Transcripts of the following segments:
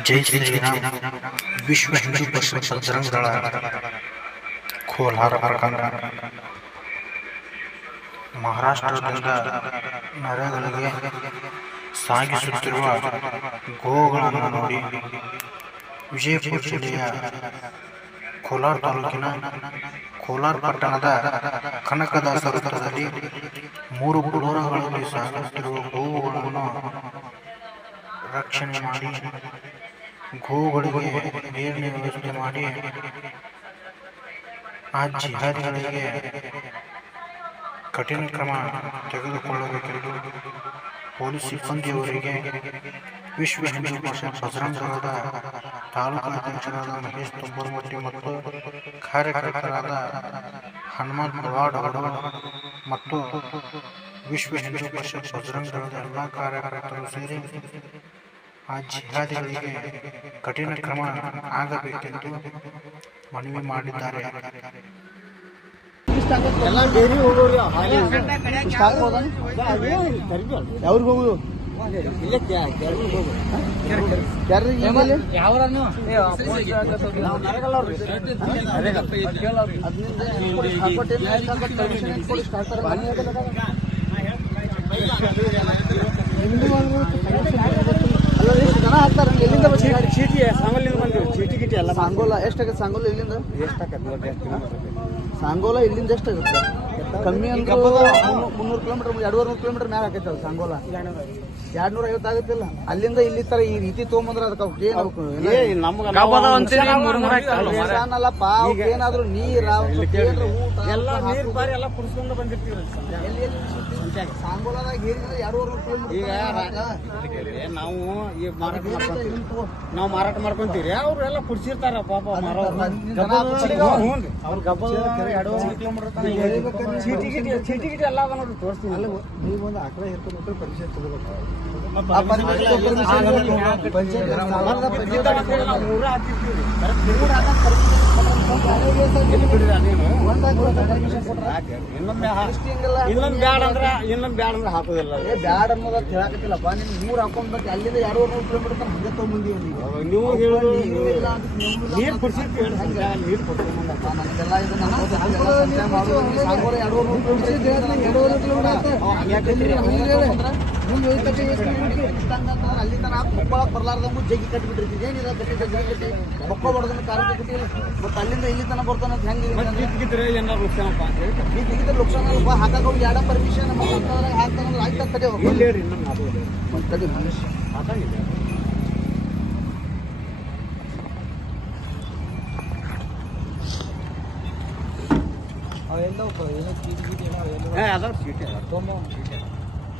ಜೈ ಶ್ರೀರಾಮ್ ವಿಶ್ವ ಹಿಂದೂ ಪರಿಷತ್ ಬಜರಂಗದಳ ಕೋಲಾರ ಮಹಾರಾಷ್ಟ್ರದಿಂದ ನರಗಳಿಗೆ ಸಾಗಿಸುತ್ತಿರುವ ಗೋಗಳನ್ನು ನೋಡಿ ವಿಜಯಪುರ ಜಿಲ್ಲೆಯ ಕೋಲಾರ ತಾಲೂಕಿನ ಕೋಲಾರ ಪಟ್ಟಣದ ಕನಕದಾಸ ವೃತ್ತದಲ್ಲಿ ಮೂರು ಗುಡೋರಗಳಲ್ಲಿ ಸಾಗುತ್ತಿರುವ ಗೋವುಗಳನ್ನು ರಕ್ಷಣೆ ಮಾಡಿ ಗೋವುಗಳಿಗೆ ನೀರಿನ ವ್ಯವಸ್ಥೆ ಮಾಡಿ. ಆ ಜಿಹಾದಿಗಳಿಗೆ ಕಠಿಣ ಕ್ರಮ ತೆಗೆದುಕೊಳ್ಳಬೇಕೆಂದು ಪೊಲೀಸ್ ಸಿಬ್ಬಂದಿಯವರಿಗೆ ವಿಶ್ವ ಹಿಂದೂ ಪರಿಷತ್ ಬಜರಂಗ ತಾಲೂಕು ಅಧ್ಯಕ್ಷರಾದ ಮಹೇಶ್ ಮತ್ತು ಕಾರ್ಯಕರ್ತರಾದ ಹನುಮಂತ್ ಮತ್ತು ವಿಶ್ವ ಹಿಂದೂ ಪರಿಷತ್ ಬಜರಂಗ ಎಲ್ಲ ಕಾರ್ಯಕರ್ತರು ಸೇರಿ ಆ ಕಠಿಣ ಕ್ರಮ ಆಗಬೇಕೆಂದು ಮನವಿ ಮಾಡಿದ್ದಾರೆ. ಯಾವ್ರಿಗೆ ಹೋಗುದು ಎಷ್ಟು ಜನ ಹಾಕ್ತಾರ ಎಲ್ಲಿಂದ ಬರ್ತೀರಿ ಚೀಟಿ ಸಾಂಗೋಲಿಂದ ಬಂದಿವಿ ಚೀಟಿ ಗಿಟಿ ಎಲ್ಲ ಸಾಂಗೋಲ ಎಷ್ಟಾಗತ್ತೆ ಸಾಂಗೋಲ ಇಲ್ಲಿಂದ ಸಾಂಗೋಲ ಇಲ್ಲಿಂದ ಎಷ್ಟಾಗುತ್ತೆ ಕಮ್ಮಿ ಅಂದ್ರೆ ಮುನ್ನೂರು ಕಿಲೋಮೀಟರ್ ಎರಡುವರೆ ನೂರು ಕಿಲೋಮೀಟರ್ ಮ್ಯಾಗ ಆಕೈತೆ ಅದು ಸಾಂಗೋಲ. ಎರಡ್ ನೂರ ಐವತ್ತು ಆಗುತ್ತಿಲ್ಲ. ಅಲ್ಲಿಂದ ಇಲ್ಲಿ ತರ ಈ ರೀತಿ ತೊಗೊಂಬಂದ್ರ ಅದಕ್ಕೆ ಅವಕ್ಕೆ ಏನು ಅಲ್ಲಪ್ಪ ಅವಕ್ಕೆ ಏನಾದ್ರು ನೀರ ಊಟ ಎಲ್ಲ ನೀರು. ಬಾರಿ ಎಲ್ಲ ಕುಡಿಸ್ಕೊಂಡು ಬಂದಿರ್ತೀವಿ ಈಗ ನಾವು ಈ ಮಾರಾಟ ಮಾಡ್ಕೊಂತೀವಿ. ನಾವು ಮಾರಾಟ ಮಾಡ್ಕೊಂತೀವಿ. ಅವ್ರೆಲ್ಲ ಕುಡ್ಸಿರ್ತಾರ ಪಾಪ ಮಾರೋರು. ಅವ್ರ ಗಬ್ಬ ಎರಡು ಕಿಲೋಮೀಟರ್ ಚೀಟಿ ಗಿಟಿ ಚೀಟಿ ಗಿಟಿ ಎಲ್ಲ ಅದ ನೋಡ್ರಿ ನೀವು ಒಂದು ಆಕಳ ತಗೋಬೇಕು. ಮೂರ ಇನ್ನೊಂದ್ ಬ್ಯಾಡ ಅಂದ್ರ ಇನ್ನೊಂದ್ ಬ್ಯಾಡ ಅಂದ್ರ ಹಾಕೋದಿಲ್ಲ ಬ್ಯಾಡ ಅನ್ನೋದ ಹೇಳಕತ್ತಿಲ್ಲಪ್ಪ. ನಿಮ್ ಮೂರ್ ಹಾಕೊಂಡ್ಬೇಕು ಅಲ್ಲಿಂದ ಎರಡು ನೂರು ಕಿಲೋಮೀಟರ್ ಹಂಗೆ ತಗೊಂಡ್ಬಂದೀವಿ ನೀವು ನೀರು ಕುಡ್ಸಿರ್ತೀವಿ ನೀರ್ ಕುಡ್ಸ್ಕೊಂಡ್ ಅಪ್ಪ, ನನಗೆಲ್ಲ ಇದು ನನ್ನ ಹತ್ರ ಎಲ್ಲ ಸಂಚಯ ಮಾಡೋದು. ಈ ಸಾಂಗೋಲ ಎರಡೂವರೆ ನೂರು ಕಿಲೋಮೀಟರ್ ಅವ ಹಂಗೆ ಹಾಕೈತ್ರಿ, ಹಂಗೆ ಹಾಕೊಂಡ್ರ ಮುಂದೆ ಹೋಯ್ತಕ್ಕೆ ಎಷ್ಟು ನಿಮ್ಗೆ ಇಷ್ಟ ಹಂಗಂತಂದ್ರೆ ಅಲ್ಲಿ ತನಕ ಮಕ್ಕಳಕ್ಕೆ ಬರ್ಲಾರ್ದಂಗು ಜಗ್ಗಿ ಕಟ್ಬಿಟ್ಟಿರ್ತೀವಿ. ಏನಿಲ್ಲ ಕಟ್ಟಿ ಜಗ್ಗಿ ಕಟ್ಟಿ. ಮಕ್ಕಳ ಬಡ್ದನ್ನ ಕಾರಣ ಕಟ್ಟಿಲ್ಲ. ಮತ್ತೆ ಅಲ್ಲಿಂದ ಇಲ್ಲಿ ತನಕ ಬರ್ತಾನ ಅಂತ ಹೆಂಗೆ ಮತ್ತೆ ಕಿತ್ಕಿದ್ರೆ ಏನಾರು ನುಕ್ಸಾನಪ್ಪ ಅಂತ ಹೇಳಿ ಈ ತೆಗಿದ್ರೆ ಲಕ್ಷಣ ಅಲ್ವಾ ಹಾಕಾಕ ಹೋಗಿ ಎರಡ ಪರ್ಮಿಷನ್ ಮತ್ತೆ ಅಂತಂದ್ರೆ ಹಾಕ್ತಾನಲ್ಲ ಆಯ್ತಾ ಕಡೆ ಹೋಗಿ ಇಲ್ಲಿ ಹೇಳ್ರಿ ಇನ್ನೊಂದು ಹಾಕೋದಿಲ್ಲ ಮತ್ತೆ ತಡಿ ಮನುಷ್ಯ ಹಾಕಂಗಿಲ್ಲ ಏ ಅದಾವ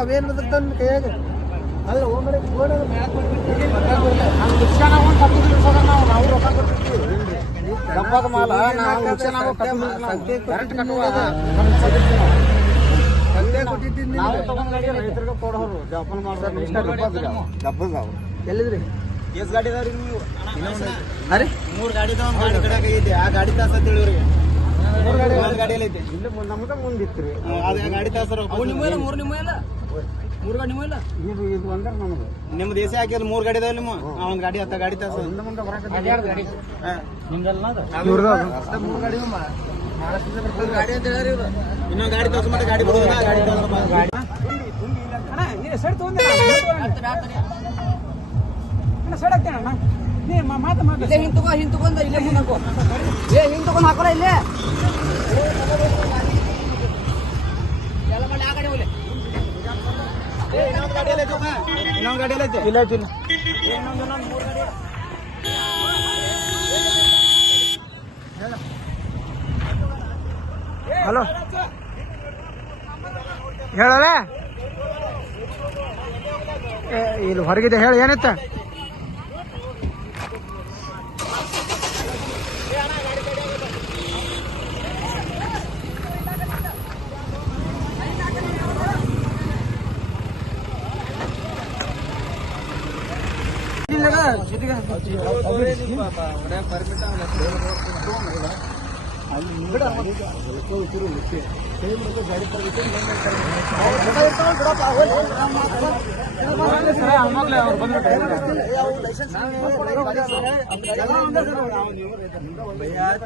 ಅವೇನ್ ಬದುಕ್ತಾನ ಕೈಯಾಗ. ಮ್ಯಾಕ್ ಡಬ್ಬದ ಮಾಲ ನಾವು ನಾವು ಕರೆಂಟ್ ತಂದೆ ಕೊಟ್ಟಿದ್ದೀನಿ ನಾವು ತಗೊಂಡಾಗ ರೈತರಿಗೆ ಕೊಡೋರು ಜಪಾನ್ ಡಬ್ಬದಾವು ಎಲ್ಲಿದ್ರಿ? ಎಸ್ ಗಾಡಿ ಅದಾವ್ರಿ ನೀವು. ಅರೆ ಮೂರ್ ಗಾಡಿ ಇದಾವ ಗಾಡಿ ಕಡೆ ಐತಿ ಆ ಗಾಡಿ ತಾಸ ಅಂತ ಗಾಡಿಯಲ್ಲಿ ಐತಿ ಇಲ್ಲ ಮುಂದೆ ನಮ್ಗೆ ಮುಂದಿತ್ತು ಅದ ಗಾಡಿ ತಾಸರ ಮೂರು ನಿಮ್ಮ ಇಲ್ಲ? ಮೂರು ಗಾಡಿ ನಿಮ್ಮ ಇಲ್ಲ? ಇದು ಇದು ಒಂದ್ರ ನಮಗೆ ನಿಮ್ ದೇಶ ಹಾಕಿದ್ರೆ ಮೂರ್ ಗಾಡಿ ಇದಾವ ನಿಮ್ಮ? ಆ ಒಂದ್ ಗಾಡಿ ಹತ್ತ ಗಾಡಿ ತಾಸ ಮುಂದೆ ಮುಂದೆ ಬರಕ್ಕೆ ನಿಮ್ದೆಲ್ಲ ಮೂರು ಗಾಡಿ ಗಾಡಿ ಅಂತ ಹೇಳಿ ಇನ್ನೊಂದು ಗಾಡಿ ಗಾಡಿ ಗಾಡಿ ಗಾಡಿ ಸೈಡ್ ತಗೊಂಡೆ. ಸೈಡ್ ಹಾಕ್ತೇನೆ ಅಣ್ಣ. ಇಲ್ಲೇ ಹಿಂಗ್ ತಗೊಂಡ ಇಲ್ಲೇ ಮುಂದೆ ಹಾಕೋ ಏ ಹಿಂಗ್ ತಗೊಂಡ್ ಹಾಕೋಲ್ಲ ಇಲ್ಲೇ ಇನ್ನೊಂದ್ ಗಾಡಿಯಲ್ಲಿ ಐತಿ ಅಮ್ಮ. ಇನ್ನೊಂದ್ ಐತಿ ಇಲ್ಲ ಇಲ್ಲ ಹಲೋ? ಹೇಳಲ್ಲ ಏ, ಇಲ್ಲಿ ಹೊರಗಿದೆ ಹೇಳಿ ಏನಿತ್ತ?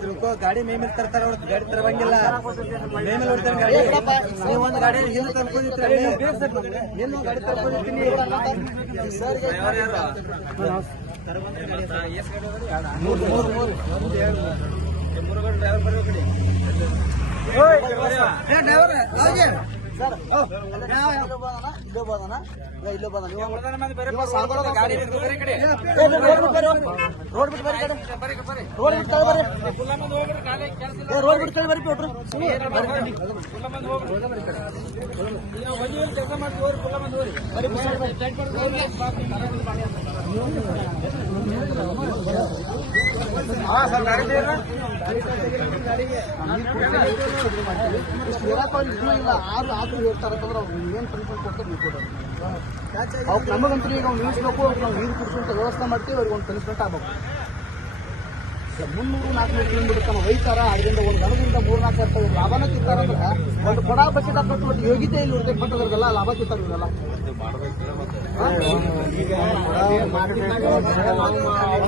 ತಿಳ್ಕೊ ಗಾಡಿ ಮೇ ಮೇಲೆ ತರ್ತಾರ ಅವ್ರು ಗಾಡಿ ತರವಂಗಿಲ್ಲ ಮೇ ಮೇಲೆ ಹೊಡ್ತಾರ ಗಾಡಿ ನೀವು ಒಂದು ಗಾಡಿ ಹಿಂದೆ ತರ್ಕೊಂಡಿರ್ತೀರಿ ಏನು ಗಾಡಿ ತರ್ಕೊಂಡಿರ್ತೀನಿ ಮೂರು ಮೂರು ಮೂರು ಮೂರು ಗಾಡಿ ಡ್ರೈವರ್ ಬರ್ಬೇಕು ಸರ್ ರೋಡ್ ಬಿಟ್ಟು ಬರ್ರಿ ರೋಡ್ ಬಿಟ್ಟು ಬರ್ರಿ ರೋಡ್ ಬಿಟ್ಟು ಬರ್ರಿ ಬಿಟ್ರು ಆರು ಹೇಳ್ತಾರಂತಂದ್ರೆ ಏನು ಕೊಡ್ತಾರೆ ಅವ್ರು ನಮಗಂತೂ ಈಗ ಅವ್ನು ನಿಲ್ಲಿಸ್ಬೇಕು ಅವ್ರು ನೀರು ಕುಡಿಸುವಂತ ವ್ಯವಸ್ಥೆ ಮಾಡ್ತೀವಿ ಅವ್ರಿಗೆ ಒಂದು ಪನಿಷ್ಮೆಂಟ್ ಆಗ್ಬೇಕು ಮುನ್ನೂರು ನಾಲ್ಕುನೂರು ಕಿಲೋಮೀಟರ್ ತಮ್ಮ ಅದರಿಂದ ಒಂದು ಗಣದಿಂದ ಮೂರು ನಾಲ್ಕು ಲಾಭನ ತಿಂತಾರಂದ್ರೆ ಒಂದು ಕೊಡ ಬಕೆಟ್ ಹಾಕಟ್ಟು ಯೋಗ್ಯತೆ ಇಲ್ಲಿ ಇವ್ರಿಗೆ ಪಟ್ಟದ್ರಲ್ಲ ಲಾಭ ತಿಂತಾರೆ ಇವರೆಲ್ಲ.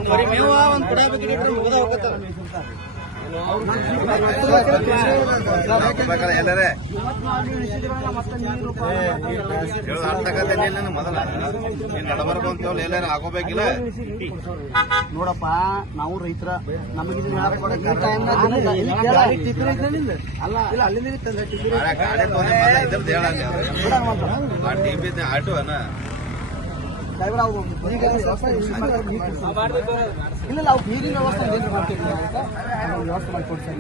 ಬರೀ ಮೇವ ಒಂದು ಕುಡ ಬಗ್ಗೆ ಮುಗದ ಎಲ್ಲರೇ ಮೊದಲ ನೀನ್ ಎಲ್ಲಾರ. ಹಾಕೋಬೇಕಿಲ್ಲ ನೋಡಪ್ಪ ನಾವು ರೈತರ ನಮಗೆ ಅಲ್ಲ ಅಲ್ಲಿಂದ ಆಟೋ ಅನ್ನ ಡ್ರೈವರ್ ಅವು. ಇಲ್ಲ ನೀರಿನ ವ್ಯವಸ್ಥೆ ಏನು ಮಾಡ್ತೀವಿ. ವ್ಯವಸ್ಥೆ ಮಾಡಿಕೊಡ್ತಾರೆ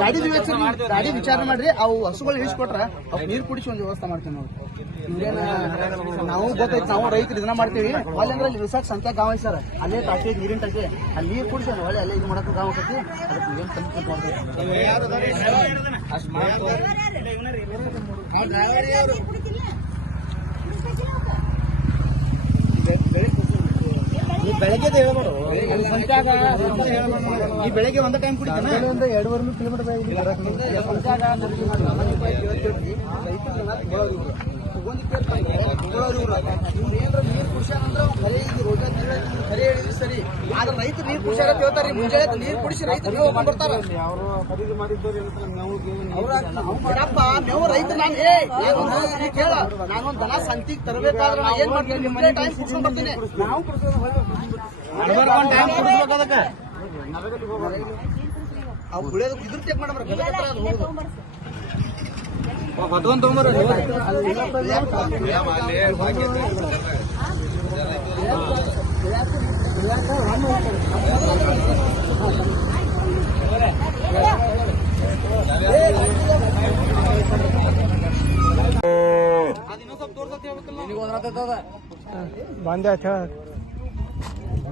ಗಾಡಿ ವಿಚಾರ ಗಾಡಿ ವಿಚಾರ ಮಾಡ್ರಿ ಅವು ಹಸುಗಳು ಇಳಿಸ್ಕೊಟ್ರ ಅವ್ ನೀರು ಕುಡಿಸಿ ಒಂದು ವ್ಯವಸ್ಥೆ ಮಾಡ್ತೀವಿ ನಾವು. ನಾವು ಗೊತ್ತೈತಿ ನಾವು ರೈತರು ಇದನ್ನ ಮಾಡ್ತೀವಿ ಅಲ್ಲಿ ಅಂದ್ರೆ ಅಲ್ಲಿ ವಿಸಾಕ್ ಸಂತೆ ಗಾವ ಸರ್ ಅಲ್ಲೇ ಟಾಕಿ ಐತಿ, ನೀರಿನ ಟಾಕಿ ಅಲ್ಲಿ ನೀರು ಕುಡಿಸ ಅಲ್ಲಿ ಹೊಳೆ ಅಲ್ಲೇ ಇದು ಮಾಡಕ್ಕೆ ಗಾವ ಕಟ್ಟಿ ಅದಕ್ಕೆ ಏನ್ ಮಾಡ್ತೀವಿ ಬೆಳಗ್ಗೆ ಹೇಳ್ಬೇಡು. ಈ ಬೆಳಗ್ಗೆ ಒಂದ ಟೈಮ್ ಕುಡಿತಾನೆ? ಎರಡೂವರೆ ಕಿಲೋಮೀಟರ್ ನೀರು ರೋಗ ಸರಿ ಆದ್ರೆ ರೈತರು ನೀರು ಕುಡಿಸ್ಯಾರ ನೀರು ಕುಡಿಸಿ ಮೇವು ರೈತರು ನಾನು ನಾನೊಂದು ದನ ಸಂತಿಗೆ ತರಬೇಕಾದ್ರೆ ಏನ್ ಮಾಡ್ತೀನಿ ಟೈಮ್ ಕುಡ್ಸ್ಕೊಂಡ್ ಬರ್ತೀನಿ ಟೈಮ್ ಕುಡಿಸ್ಬೇಕು ಅದಕ್ಕೆ ಅವು ಕುಳಿಯೋದು ಇದ್ರ ಚೆಕ್ ಮಾಡ್ಬಾರ ಹೊತ್ಕೊಂಡ್ ತೊಗೊಂಬರ್ರಿ ಬಂದೆ ಅಂತ ಹೇಳ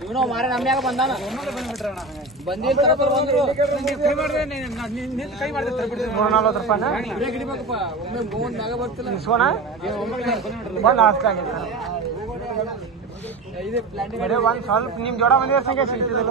ಇವನು ಮಾರ ನಮ್ಯಾಗ ಬಂದಾನ ಬಂದಿಲ್ಲ ಬಂದ್ರು ನೂರ ನಲ್ವತ್ತು ರೂಪಾಯಿನ ಒಮ್ಮೆ ಮೂವನ್ ಮ್ಯಾಗ ಬರ್ತಿಲ್ಲ ಇಸ್ಕೋಣ ಬಂದ್ ಹಾಸ್ತಾಗ ಬರೀ ಒಂದ್ ಸ್ವಲ್ಪ ನಿಮ್ ಜೋಡ ಬಂದಿರೋ ಸಂಖ್ಯೆ ಸಿಗ್ತಿದಿಲ್ಲ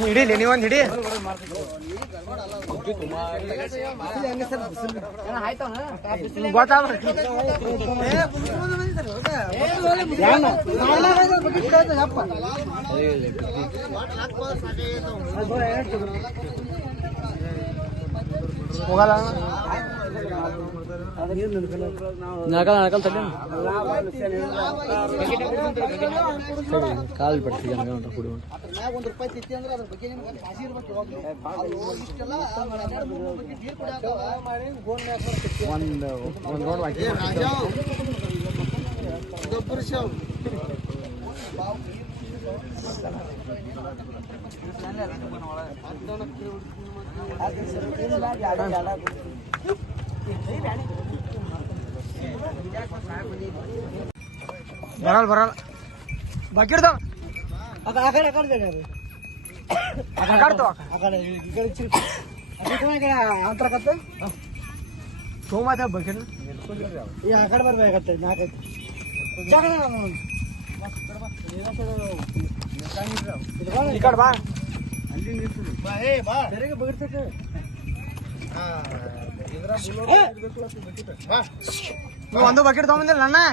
ಹಿಡೀಲಿ ನೀವೊಂದು ಹಿಡಿ. ಹೋಗಲ್ಲ. ಕಾಲ್ ಪಡ್ತೀವಿ ಕುಡಿ ಮ್ಯಾಗ ಒಂದ್ ರೂಪಾಯಿ ತಿತ್ತಿ ಅಂದ್ರೆ ಅದ್ರ ಬಗ್ಗೆ ನಿಮ್ಗೆ ಕಾಳಜಿ ಇರ್ಬೇಕು ಯಾವಾಗ್ಲೂ. ಅದು ಇಷ್ಟೆಲ್ಲ ಹನ್ನೆರಡು ಮೂರು ಬಗ್ಗೆ ನೀರ್ ಕುಡಿಯಾಕವ. ಒಂದು ಒಂದು ರೋಡ್ ಹಾಕಿ ಬರಲ್ಲ ಬರಲ್ಲ ಬಕಿಡ್ದು ಆ- ಆ ಕಡೆ, ಆ ಕಡೆ ಜಾಗ ಅದು. ಕಾಡ್ತು ಆ ಕಡೆ, ಈ ಕಡೆ ಚಿಕ್ಕ. ಆ ಕಡೆ ಈ ಕಡೆ ಅಂತರ ಕತ್ತೆ? ತೊಗೊಂಬತ್ತ ಬಕಿಡ್ ಈ ಆ ಕಡೆ ಬರ್ಬೇಕಾಗತ್ತೆ ನಾಲ್ಕೈದು ಜಾಗ ನಾನು- ಇದು ಬಾ. ನೀವು ಒಂದು ಬಕೆಟ್ ತಗೊಂಬಂದಿಲ್ಲ ಬಾ,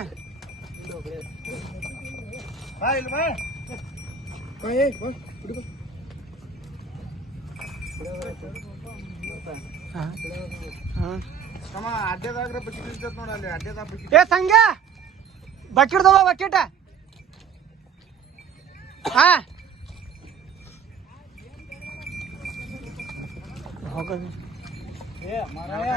ಏ, ಸಂಗ್ಯ ಬಕೆಟ್ ತಗೋ ಬಕೆಟ್ ಹಾ ಹೋಗೋದು ಏ, ಮಾರಾಯ,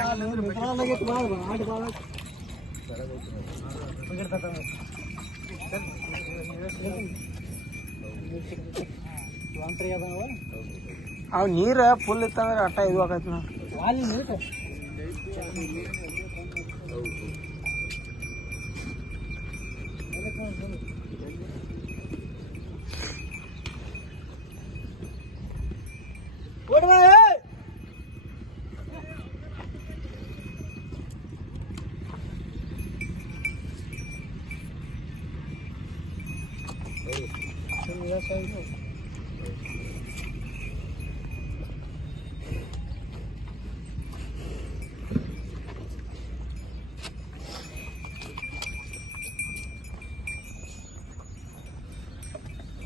ಅವ್ ನೀರು ಫುಲ್ ಇತ್ತಂದ್ರೆ ಅಟ್ಟ ಇದು ಆಗೈತಿ ನಾವು ವಾಲಿ ನೀಟ. ಓಡಿ ಬಾ, ಏ.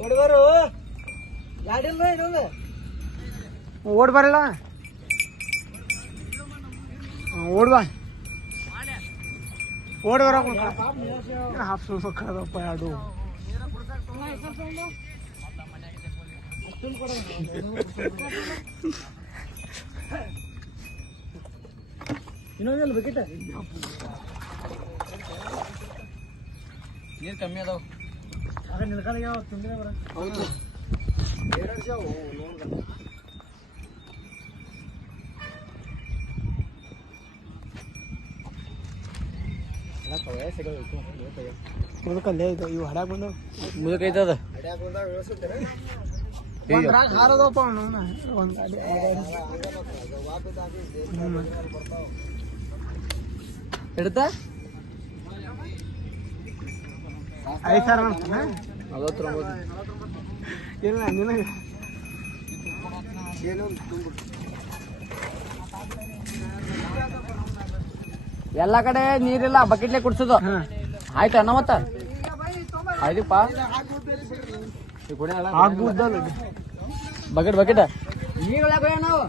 ಓಡಿ ಬಾರು ಗಾಡಿ ಇಲ್ಲ ಇನ್ನೊಂದು ಓಡ್ ಬರಲ್ಲ ಓಡ್ ಬಾ ಓಡ್ ಬರ ಹಾಫ್ ಸ್ವಲ್ಪ ಕಳೆದಪ್ಪ ಎರಡು ಇನ್ನೊಂದಿಲ್ಲ ಬಕೆಟ್ ನೀರ್ ಕಮ್ಮಿ ಅದಾವ ಅದ ನಿಲ್ಕಳಿಗೆ ತುಂಬಿನ ಬರ ಮುದುಕಲ್ಲೇ ಇದು ಇವು ಹಡ್ಯಾಗ ಬಂದು ಮುದಕೈತದ ಒಂದ್ರಾಗ ಹಾರದಪ್ಪ ಹಿಡ್ತಾ? ಐದ್ ಸಾವಿರ ಮಾಡ್ತಾನ? ನಲವತ್ತೊಂಬತ್ತು. ಇಲ್ಲ ನಿನಗೆ? ಎಲ್ಲ ಕಡೆ ನೀರಿಲ್ಲ ಬಕೆಟ್ಲೆ ಕುಡ್ಸೋದು. ಆಯ್ತಾ ಅಣ್ಣ ಮತ್ತ ಆಯ್ತಪ್ಪ. Bucket bucket. ನೀರ್ ನಾವು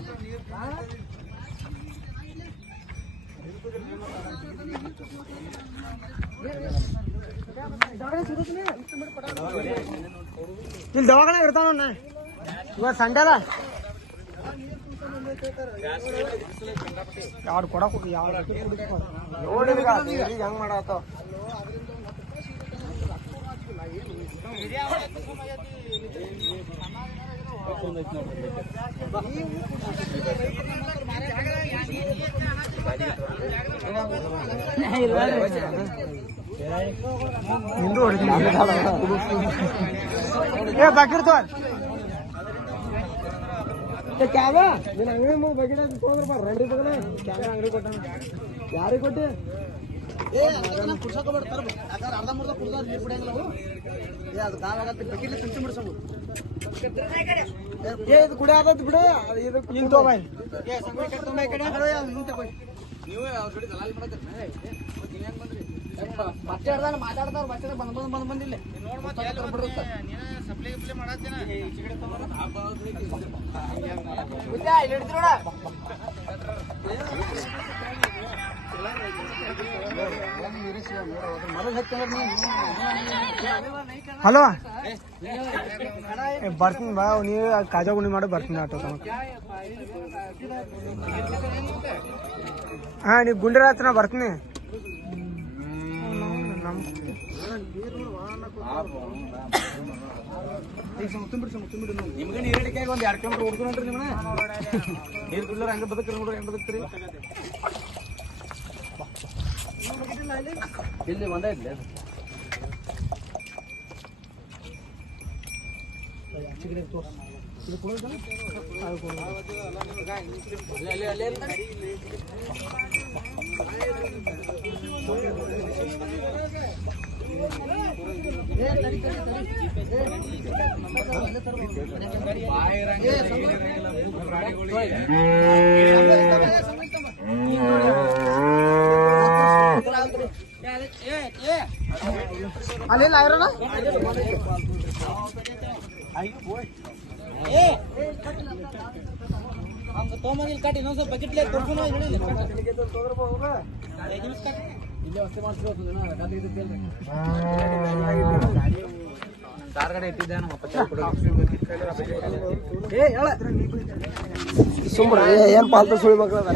ಇಲ್ಲಿ ದವಾಖಾನೆ ಇರ್ತಾವ ಇವತ್ತು ಸಂಡೆ ಅಲ್ಲ. ಯಾರು ಕೊಡಕ್ ಯಾರು ಹೆಂಗ್ ಮಾಡತ್ತ ಏ ಬಾಕಿರ್ತ ಕ್ಯಾವ ನೀನ್ ಅಂಗಡಿ ಮುಂದೆ ಬಕೆಟ್ ತೊಗೊಂಡ್ರ ಬಾ ರೆಂಡಿ ತಗನೆ ಕ್ಯಾವ ಅಂಗಡಿ ಕೊಟ್ಟ ಯಾರಿಗೆ ಕೊಟ್ಟಿ ಏ ಅದನ್ನ ಕುಡ್ಸಕೋಬೇಡ ತರ ಯಾಕಂದ್ರೆ ಅರ್ಧ ಮುರ್ಧ ಕುಡ್ದಾರ ನೀರು ಬಿಡಂಗಿಲ್ಲ ಅವು ಏ ಅದು ಕಾಲ ಆಗತ್ತೆ ಬಕೆಟ್ಲಿ ತುಂಚಿ ಬಿಡ್ಸಂಗು ಏ ಇದು ಕುಡಿ ಆದತ್ ಬಿಡು ಇದು ಇಂತ ಬೈ ಏ ಸಂಗಡಿ ಕಡೆ ತುಂಬ ಈ ಕಡೆ ನಿಂತ ಹೋಯ್ ನೀವು ಅವ್ರ ಕಡೆ ದಲಾಲಿ ಮಾಡತ್ತೀರಿ. ಮತ್ತೆ ಮಾತಾಡ್ತಾರ ಮತ್ತೆ ಬಂದ್ ಬಂದ್ ಬಂದ್ ಬಂದಿಲ್ಲ ಹಲೋ? ಬರ್ತೀನಿ ಬಾ ನೀವು ಕಾಜಾ ಗುಂಡಿ ಮಾಡಿ ಬರ್ತೀನಿ ಆಟೋ ತಮ್ಮ ಹಾ ನೀವು ಗುಂಡಿರ ಹತ್ರ ಬರ್ತೀನಿ. ನಿಮ್ಗೆ ನೀರು ಹಿಡಿಕಾಗ ಒಂದ್ ಎರಡು ಕಿಲೋಮೀಟರ್ ಹುಡ್ಕೊಂಡ್ರಿ ನಿಮ್ಮನ್ನ ನೀರು ಕುಡ್ಲಾರ ಹಂಗ ಬದುಕ್ರಿ ನೋಡ್ರಿ ಹೆಂಗ್ ಇಲ್ಲಿ ಒಂದೇ ಇದ್ಲಿ ಅಲ್ಲೆಲ್ಲ ಐರಣ ಹಂಗ ತೊಗೊಂಬಂದಿಲ್ಲ ಕಟ್ಟಿ ಇನ್ನೊಂದ್ ಸ್ವಲ್ಪ ಬಕೆಟ್ಲೆ ಕೊಡ್ಕೊಂಡು ಹಿಡಿಲಿ ಕಾರ್ ಕಡೆ ಇಟ್ಟಿದ್ದೆ ನಮ್ಮ ಏ ಹೇಳ. ಸುಮ್ಮನೆ ಏನ್ ಪಾಲ್ತು ಸುಳಿ ಮಕ್ಕಳ ಕುಡ್ದ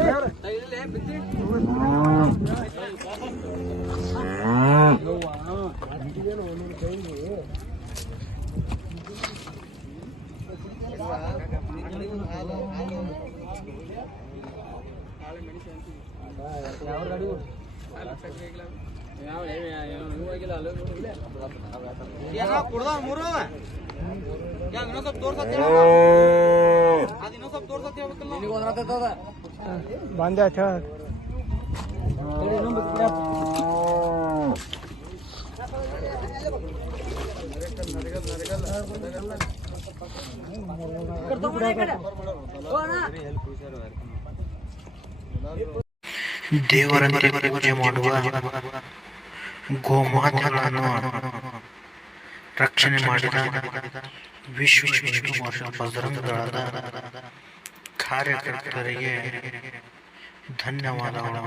ಮೂರು ಯಾಕ ಇನ್ನೊಂದ್ ಸ್ವಲ್ಪ ತೋರ್ಸತ್ ಅದ ಇನ್ನೊಂದ್ ಸ್ವಲ್ಪ ತೋರ್ಸತ್ ಹೇಳ್ಬೇಕಲ್ಲ ಬಂದೆ ಆಯ್ತು ಹೇಳ ದೇವರಂತೆ ಪೂಜೆ ಮಾಡುವ ಗೋಮಾತನನ್ನು ರಕ್ಷಣೆ ಮಾಡಿದ ವಿಶ್ವ ಹಿಂದೂ ಮೋರ್ಚಾ ಬಜರಂಗ ದಳದ ಕಾರ್ಯಕರ್ತರಿಗೆ ಧನ್ಯವಾದಗಳು